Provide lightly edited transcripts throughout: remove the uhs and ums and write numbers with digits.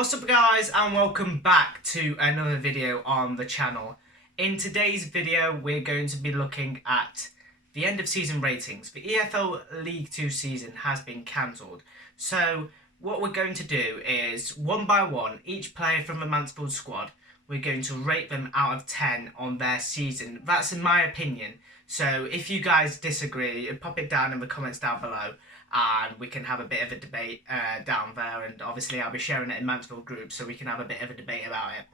What's up guys, and welcome back to another video on the channel. In today's video we're going to be looking at the end of season ratings. The EFL League 2 season has been cancelled, so what we're going to do is one by one, each player from the Mansfield squad, we're going to rate them out of 10 on their season. That's in my opinion, so if you guys disagree, pop it down in the comments down below and we can have a bit of a debate down there, and obviously I'll be sharing it in Mansfield group so we can have a bit of a debate about it.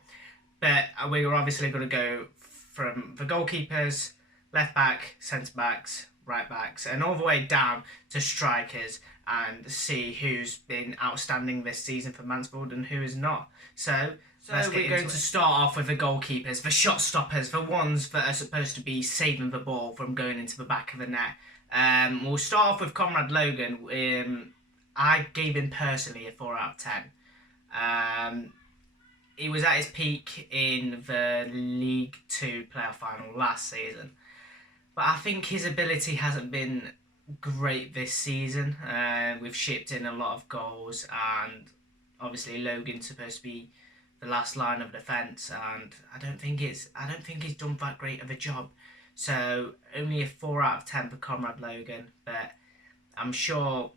But we're obviously going to go from the goalkeepers, left back, centre backs, right backs, and all the way down to strikers and see who's been outstanding this season for Mansfield and who is not. So we're going to start off with the goalkeepers, the shot stoppers, the ones that are supposed to be saving the ball from going into the back of the net. We'll start off with Conrad Logan. I gave him personally a 4 out of 10. He was at his peak in the League 2 playoff final last season, but I think his ability hasn't been great this season. We've shipped in a lot of goals, and obviously Logan's supposed to be the last line of defence, and I don't think he's done that great of a job. So only a 4 out of 10 for Conrad Logan, but I'm sure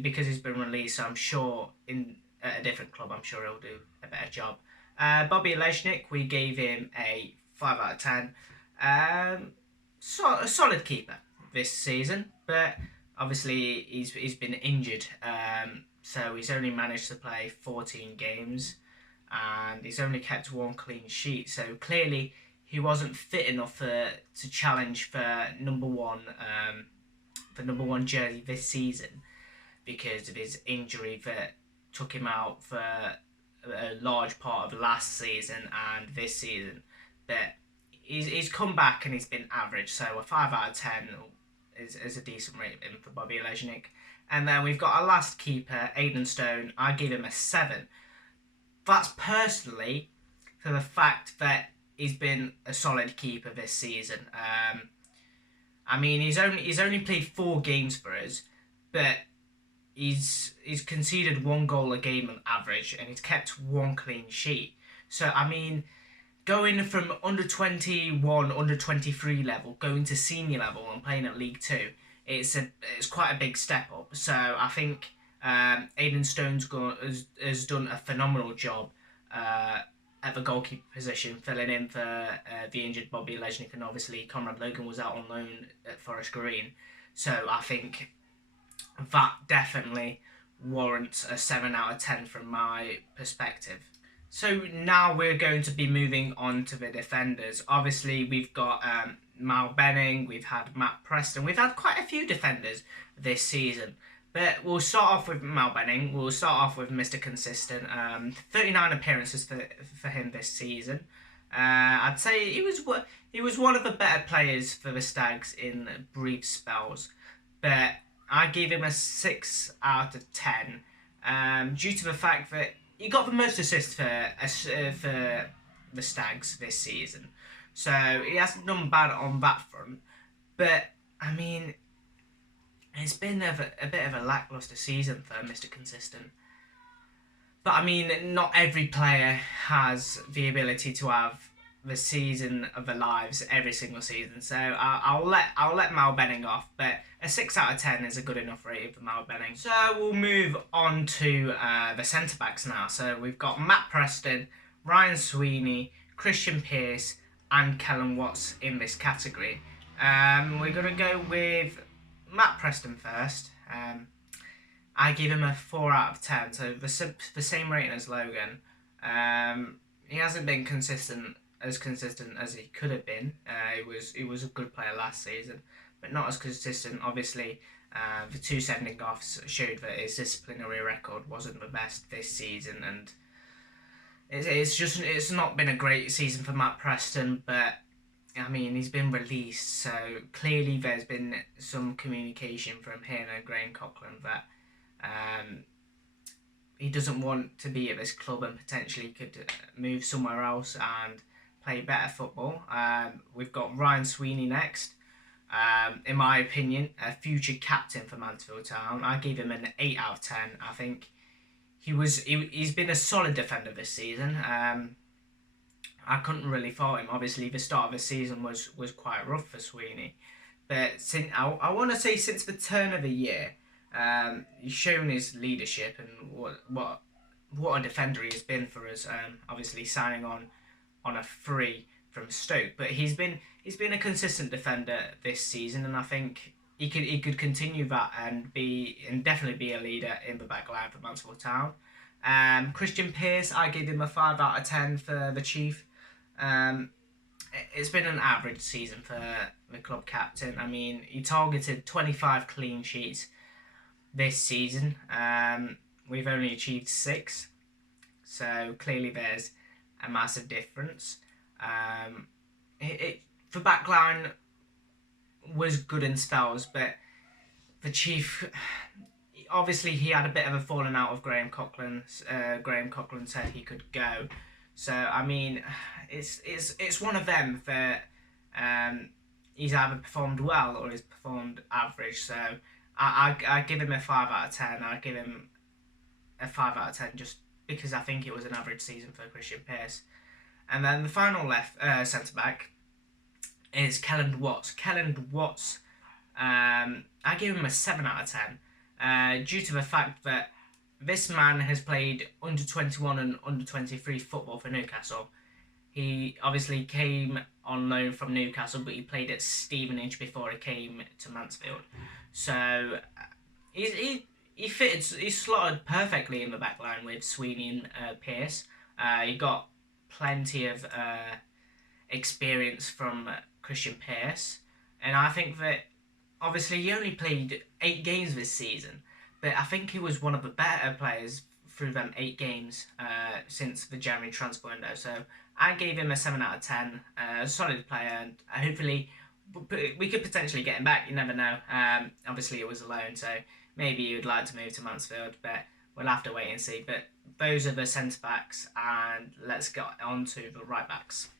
because he's been released, so I'm sure at a different club, I'm sure he'll do a better job. Bobby Lesnick, we gave him a 5 out of 10. A solid keeper this season, but obviously he's been injured, so he's only managed to play 14 games, and he's only kept 1 clean sheet. So clearly he wasn't fit enough to challenge for number one jersey this season because of his injury that took him out for a large part of last season and this season. But he's come back and he's been average, so a 5 out of 10 is a decent rating for Bobby Lesnick. And then we've got our last keeper, Hayden Stone. I give him a 7. That's personally for the fact that he's been a solid keeper this season. I mean, he's only played 4 games for us, but he's conceded 1 goal a game on average, and he's kept 1 clean sheet. So I mean, going from under 21, under 23 level, going to senior level and playing at League 2, it's quite a big step up. So I think Hayden Stone's has done a phenomenal job at the goalkeeper position, filling in for the injured Bobby Lesnick, and obviously Conrad Logan was out on loan at Forest Green. So I think that definitely warrants a 7 out of 10 from my perspective. So now we're going to be moving on to the defenders. Obviously we've got Mal Benning, we've had Matt Preston, we've had quite a few defenders this season. But we'll start off with Mal Benning. We'll start off with Mr. Consistent. 39 appearances for him this season. I'd say he was one of the better players for the Stags in brief spells. But I gave him a 6 out of 10 due to the fact that he got the most assists for the Stags this season. So he hasn't done bad on that front. But I mean, it's been a bit of a lacklustre season for Mr. Consistent. But I mean, not every player has the ability to have the season of their lives every single season. So I'll let Mal Benning off, but a 6 out of 10 is a good enough rating for Mal Benning. So we'll move on to the centre-backs now. So we've got Matt Preston, Ryan Sweeney, Christian Pearce and Kellen Watts in this category. We're going to go with Matt Preston first. I give him a 4 out of 10, so the same rating as Logan. He hasn't been consistent as he could have been. He was a good player last season, but not as consistent. Obviously, the 2 sending offs showed that his disciplinary record wasn't the best this season, and it's not been a great season for Matt Preston. But I mean, he's been released, so clearly there's been some communication from him and Graham Coughlin that he doesn't want to be at this club and potentially could move somewhere else and play better football. We've got Ryan Sweeney next. In my opinion, a future captain for Mansfield Town. I gave him an 8 out of 10. I think he's been a solid defender this season. I couldn't really fault him. Obviously, the start of the season was quite rough for Sweeney, but I want to say since the turn of the year, he's shown his leadership and what a defender he has been for us. Obviously signing on a free from Stoke, but he's been a consistent defender this season, and I think he could continue that and definitely be a leader in the back line for Mansfield Town. Christian Pearce, I gave him a 5 out of 10 for the Chief. It's been an average season for the club captain. I mean, he targeted 25 clean sheets this season. We've only achieved 6, so clearly there's a massive difference. The backline was good in spells, but the Chief, obviously he had a bit of a falling out of Graham Coughlin. Graham Coughlin said he could go, so I mean, it's one of them that he's either performed well or he's performed average. So I give him a 5 out of 10. I give him a 5 out of 10 just because I think it was an average season for Christian Pearce. And then the final left centre back is Kellen Watts. Kellen Watts, I give him a 7 out of 10 due to the fact that this man has played under 21 and under 23 football for Newcastle. He obviously came on loan from Newcastle, but he played at Stevenage before he came to Mansfield. So he slotted perfectly in the back line with Sweeney and Pearce. He got plenty of experience from Christian Pearce, and I think that obviously he only played 8 games this season, but I think he was one of the better players through them 8 games since the January transfer window. So I gave him a 7 out of 10. A solid player, and hopefully we could potentially get him back. You never know. Obviously it was a loan, so maybe he would like to move to Mansfield, but we'll have to wait and see. But those are the centre backs, and let's get on to the right backs.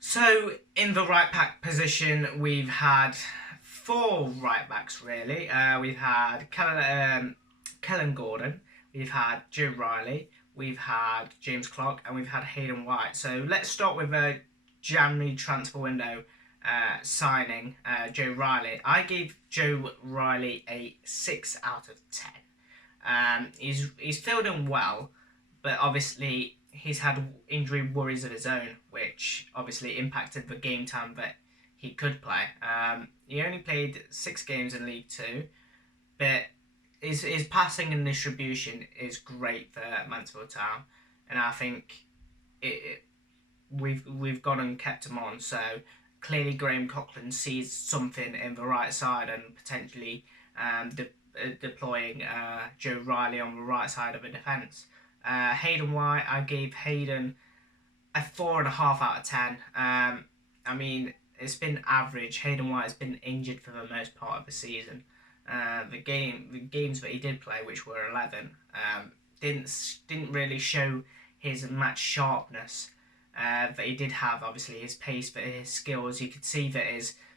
So in the right back position, we've had 4 right backs really. We've had Kellen Gordon, we've had Joe Riley, we've had James Clark, and we've had Hayden White. So let's start with a January transfer window signing, Joe Riley. I gave Joe Riley a 6 out of 10. He's filled in well, but obviously he's had injury worries of his own, which obviously impacted the game time that he could play. He only played 6 games in League 2, but his passing and distribution is great for Mansfield Town, and I think we've gone and kept him on. So clearly Graham Coughlin sees something in the right side and potentially deploying Joe Riley on the right side of the defence. Hayden White, I gave Hayden a 4.5 out of 10. I mean, it's been average. Hayden White has been injured for the most part of the season. The games that he did play, which were 11, didn't really show his match sharpness that he did have. Obviously, his pace, but his skills. You could see that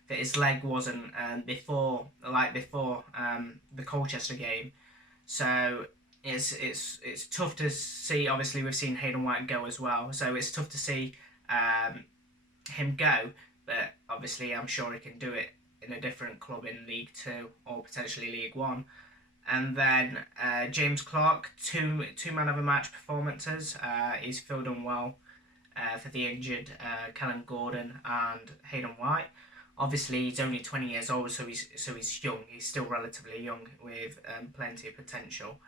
his leg wasn't before the Colchester game. So it's tough to see. Obviously, we've seen Hayden White go as well, so it's tough to see him go. But obviously, I'm sure he can do it in a different club in League 2 or potentially League 1. And then James Clark, two man of the match performances. He's filled in well for the injured Kellen Gordon and Hayden White. Obviously, he's only 20 years old, so he's young. He's still relatively young with plenty of potential.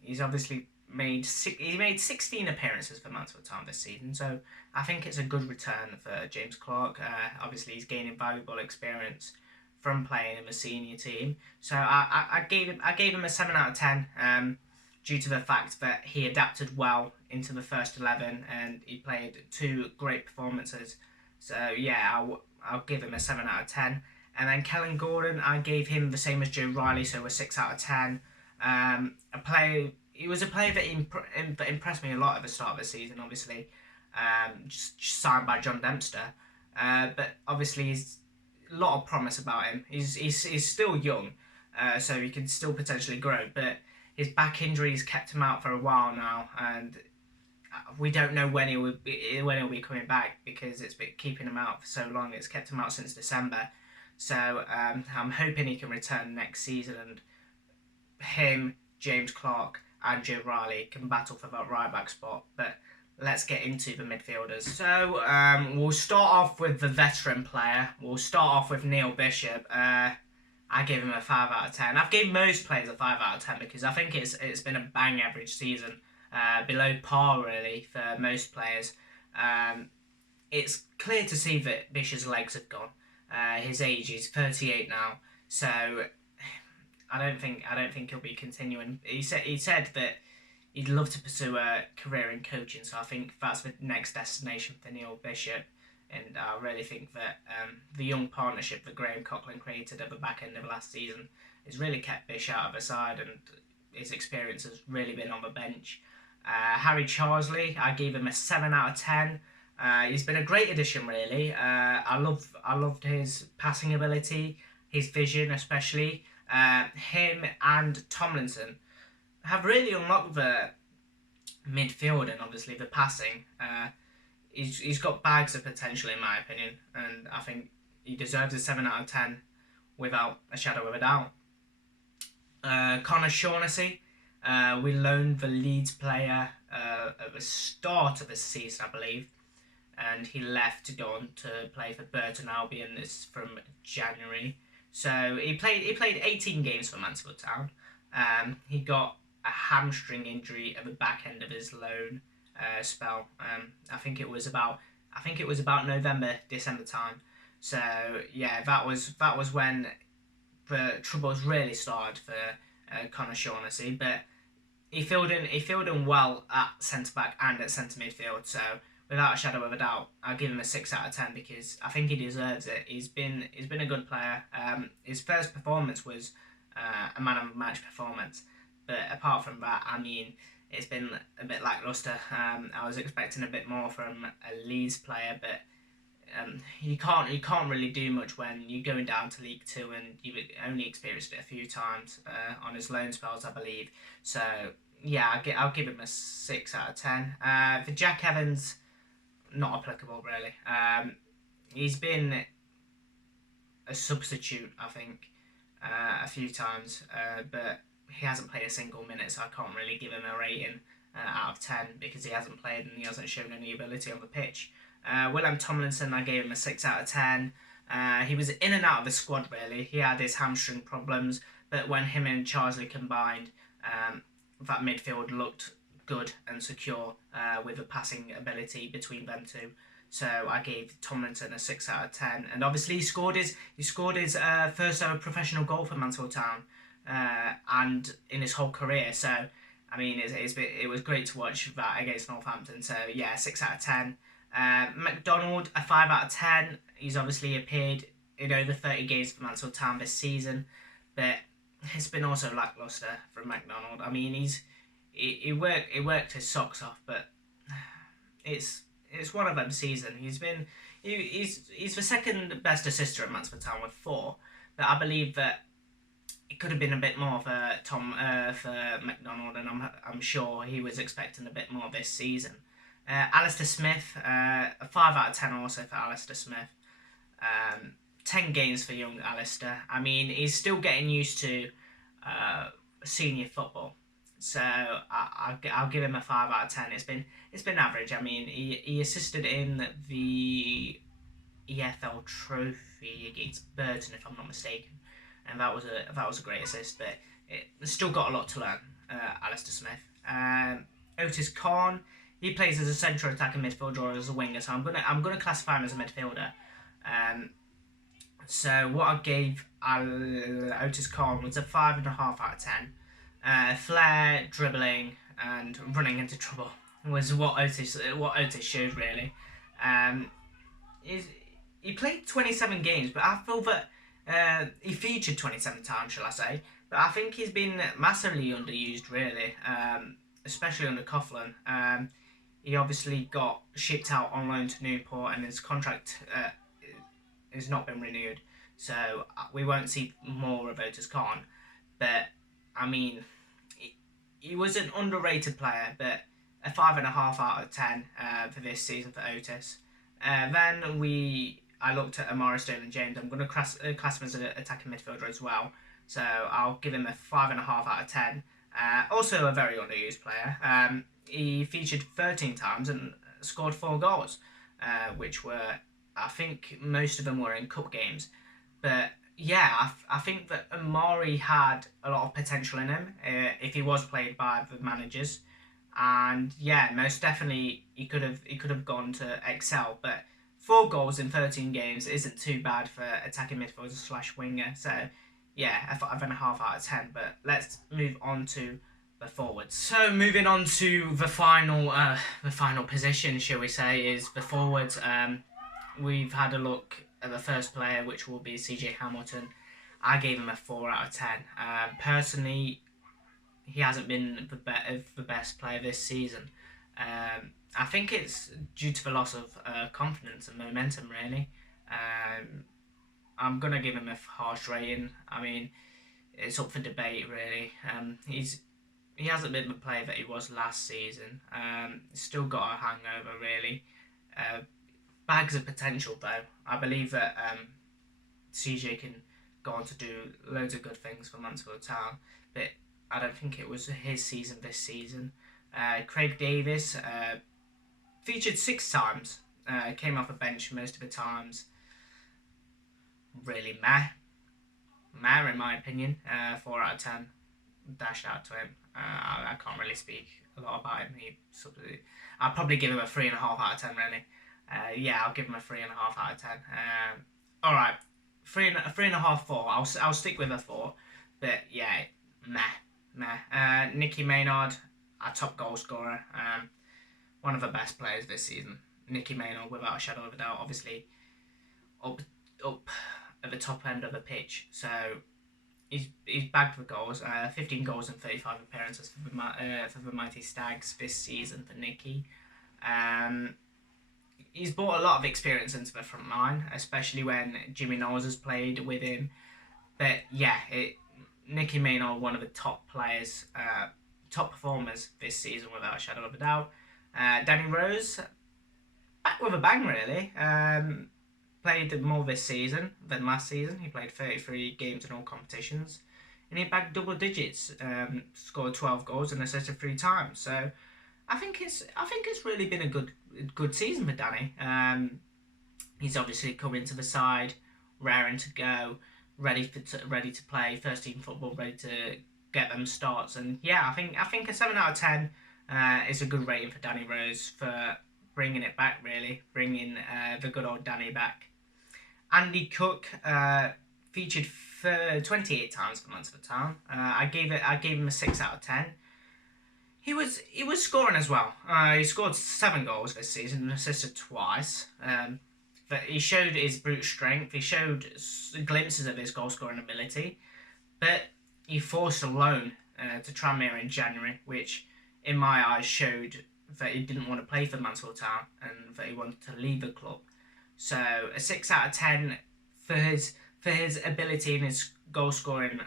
He's obviously made 16 appearances for Mansfield Town this season, so I think it's a good return for James Clark. Obviously, he's gaining valuable experience from playing in the senior team. So I gave him a 7 out of 10 due to the fact that he adapted well into the first 11 and he played 2 great performances. So yeah, I'll give him a 7 out of 10. And then Kellen Gordon, I gave him the same as Joe Riley, so a 6 out of 10. He was a player that impressed me a lot at the start of the season, obviously, just signed by John Dempster. But obviously, he's a lot of promise about him. He's still young, so he can still potentially grow. But his back injuries kept him out for a while now, and we don't know when he'll be coming back, because it's been keeping him out for so long. It's kept him out since December. So I'm hoping he can return next season, and him, James Clark, and Joe Riley can battle for that right back spot. But let's get into the midfielders. So we'll start off with the veteran player. We'll start off with Neal Bishop. I give him a 5 out of 10. I've given most players a 5 out of 10 because I think it's been a bang average season. Below par really for most players. It's clear to see that Bishop's legs have gone. His age is 38 now, so I don't think he'll be continuing. He said that he'd love to pursue a career in coaching, so I think that's the next destination for Neal Bishop. And I really think that the young partnership that Graham Coughlin created at the back end of last season has really kept Bish out of the side, and his experience has really been on the bench. Harry Charsley, I gave him a 7 out of 10. He's been a great addition, really. I loved his passing ability, his vision especially. Him and Tomlinson have really unlocked the midfield and obviously the passing. He's got bags of potential in my opinion, and I think he deserves a 7 out of 10 without a shadow of a doubt. Connor Shaughnessy, we loaned the Leeds player at the start of the season, I believe, and he left to go on to play for Burton Albion from January. So he played 18 games for Mansfield Town. He got a hamstring injury at the back end of his loan spell. I think it was about November, December time. So yeah, that was when the troubles really started for Connor Shaughnessy. But he filled in well at centre back and at centre midfield. So without a shadow of a doubt, I'll give him a 6 out of 10 because I think he deserves it. He's been a good player. His first performance was a man of the match performance, but apart from that, I mean, it's been a bit lacklustre. I was expecting a bit more from a Leeds player, but you can't really do much when you're going down to League Two, and you've only experienced it a few times on his loan spells, I believe. So yeah, I'll give him a 6 out of 10. For Jack Evans, not applicable really. He's been a substitute, I think, a few times, but he hasn't played a single minute, so I can't really give him a rating out of 10 because he hasn't played and he hasn't shown any ability on the pitch. William Tomlinson, I gave him a 6 out of 10. He was in and out of the squad really. He had his hamstring problems, but when him and Charsley combined, that midfield looked good and secure with the passing ability between them two. So I gave Tomlinson a 6 out of 10, and obviously he scored his first ever professional goal for Mansfield Town, and in his whole career. So I mean, it was great to watch that against Northampton. So yeah, 6 out of 10. McDonald, a 5 out of 10. He's obviously appeared in over 30 games for Mansfield Town this season, but it's been also lacklustre from McDonald. I mean, he worked his socks off, but it's one of them season. He's the second best assister at Mansfield Town with 4, but I believe that it could have been a bit more for McDonald, and I'm sure he was expecting a bit more this season. Alistair Smith, a 5 out of 10 also for Alistair Smith. 10 games for young Alistair. I mean, he's still getting used to senior football, so I'll give him a 5 out of 10. It's been average. I mean, he assisted in the EFL Trophy against Burton, if I'm not mistaken, and that was a great assist. But it's still got a lot to learn. Alistair Smith. Otis Corney, he plays as a central attacking midfielder or as a winger, so I'm gonna classify him as a midfielder. So what I gave Otis Corney was a 5.5 out of 10. Flair, dribbling, and running into trouble was what Otis showed really. He played 27 games, but I feel that he featured 27 times, shall I say? But I think he's been massively underused really, especially under Coughlin. He obviously got shipped out on loan to Newport, and his contract has not been renewed, so we won't see more of Otis Corney. But I mean, he was an underrated player, but a 5.5 out of 10 for this season for Otis. Then I looked at Amara Sterling-James. I'm going to class him as an attacking midfielder as well, so I'll give him a 5.5 out of 10. Also a very underused player. He featured 13 times and scored 4 goals, which were, I think most of them were in cup games. But yeah, I think that Amari had a lot of potential in him if he was played by the managers. And yeah, most definitely he could have gone to excel. But 4 goals in 13 games isn't too bad for attacking midfielder / winger. So yeah, a 5.5 out of 10. But let's move on to the forwards. So moving on to the final position, shall we say, is the forwards. We've had a look at the first player, which will be CJ Hamilton. I gave him a 4 out of 10. Personally, he hasn't been the best player this season. I think it's due to the loss of confidence and momentum, really. I'm going to give him a harsh rating. I mean, it's up for debate, really. He hasn't been the player that he was last season. Still got a hangover, really. Bags of potential, though. I believe that CJ can go on to do loads of good things for Mansfield Town, but I don't think it was his season this season. Craig Davis featured 6 times, came off the bench most of the times. Really meh in my opinion. 4 out of 10, dashed out to him. I can't really speak a lot about him. I'll probably give him a 3.5 out of 10, really. Yeah, I'll give him a 3.5 out of 10. All right, 3.5, 4. I'll stick with a 4, but yeah, meh. Nicky Maynard, our top goal scorer, one of the best players this season. Nicky Maynard, without a shadow of a doubt, obviously up at the top end of the pitch. So he's bagged the goals. 15 goals and 35 appearances for the Mighty Stags this season for Nicky. He's brought a lot of experience into the front line, especially when Jimmy Knowles has played with him. But yeah, Nicky Maynard, one of the top players, top performers this season without a shadow of a doubt. Danny Rose, back with a bang, really. Played more this season than last season. He played 33 games in all competitions, and he bagged double digits. Scored 12 goals and assisted 3 times. So I think it's really been a good season for Danny. He's obviously come into the side, raring to go, ready to play first team football, ready to get them starts. And yeah, I think a 7 out of 10 is a good rating for Danny Rose for bringing it back, really, bringing the good old Danny back. Andy Cook featured for 28 times for Mansfield Town. I gave him a 6 out of 10. He was scoring as well. He scored 7 goals this season and assisted twice. But he showed his brute strength. He showed glimpses of his goal scoring ability. But he forced a loan to Tranmere in January, which in my eyes showed that he didn't want to play for Mansfield Town and that he wanted to leave the club. So a 6 out of 10 for his ability and his goal scoring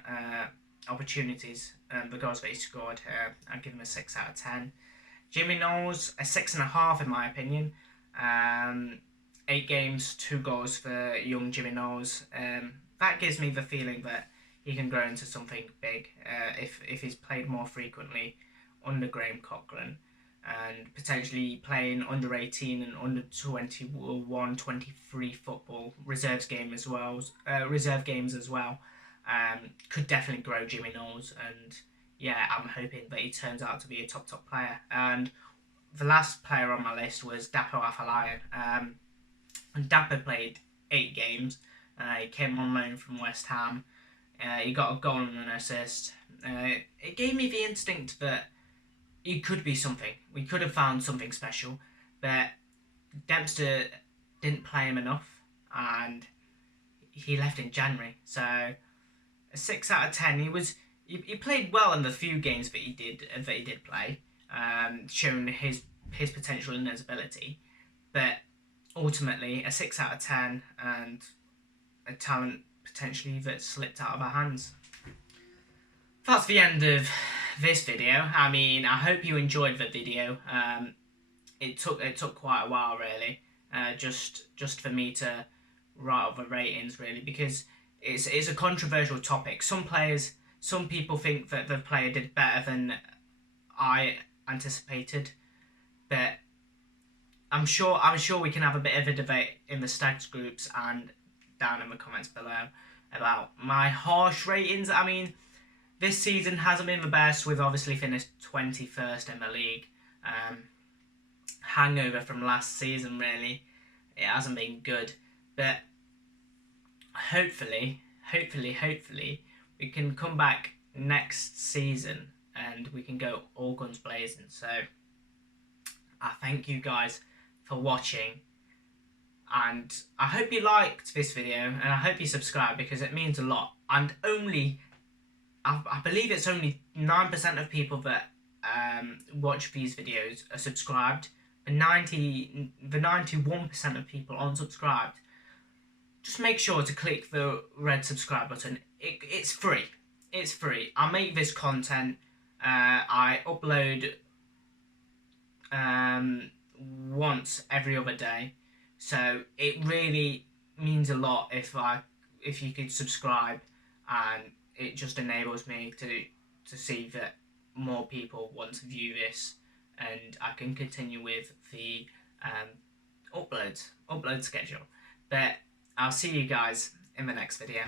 opportunities, the goals that he scored. I'd give him a 6 out of 10. Jimmy Knowles, a 6.5 in my opinion. 8 games, 2 goals for young Jimmy Knowles. That gives me the feeling that he can grow into something big if he's played more frequently under Graham Cochran, and potentially playing under 18 and under 21, 23 football reserve games as well. Could definitely grow Jimmy Knowles, and yeah, I'm hoping that he turns out to be a top player. And the last player on my list was Dapo Afolayan. Dapo played 8 games. He came on loan from West Ham. He got a goal and an assist. It gave me the instinct that he could be something. We could have found something special, but Dempster didn't play him enough, and he left in January. So a 6 out of 10. He played well in the few games that he did play, showing his potential and his ability, but ultimately a 6 out of 10 and a talent potentially that slipped out of our hands. That's the end of this video. I mean, I hope you enjoyed the video. It took quite a while, really, just for me to write up the ratings, really, because it's a controversial topic. Some people think that the player did better than I anticipated, but I'm sure we can have a bit of a debate in the Stags groups and down in the comments below about my harsh ratings. I mean, this season hasn't been the best. We've obviously finished 21st in the league. Hangover from last season, really. It hasn't been good, but hopefully we can come back next season and we can go all guns blazing. So I thank you guys for watching, and I hope you liked this video, and I hope you subscribe, because it means a lot. And I believe it's only 9% of people that watch these videos are subscribed. The 91% of people unsubscribed. Just make sure to click the red subscribe button. It's free. It's free. I make this content. I upload once every other day, so it really means a lot if you could subscribe, and it just enables me to see that more people want to view this, and I can continue with the upload schedule. But I'll see you guys in the next video.